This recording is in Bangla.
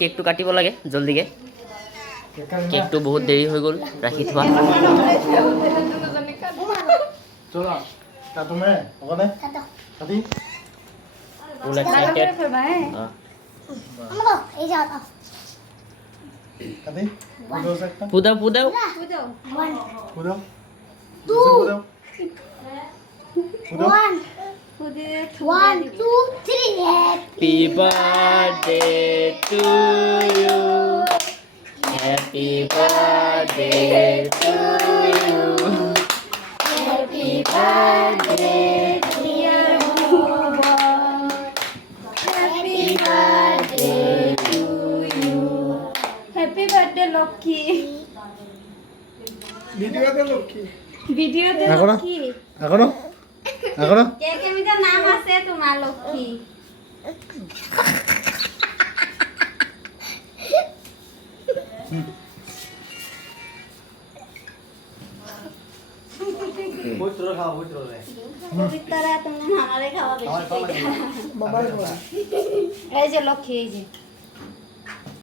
কেকটো কাটিব লাগে জলদিকে কেকটো বহুত দেৰি হৈ গ'ল ৰাখি থোৱা চলো কাটো মে ওখানে কাটি ফুল এক্সাইটেড কাটি পুদাও একটা পুদাও পুদাও পুদাও পুদাও পুদাও 1 2 3 Happy birthday to you Happy birthday to you Happy birthday dear Bobo Happy birthday to you happy birthday Lakshmi ভিডিওতে এখনো লক্ষ্মী এখনো এখনো কেকে মিটার নাম আছে তোমার লক্ষ্মী পবিত্রা তুমি আমারে খাওয়াবে এই যে লক্ষ্মী এই যে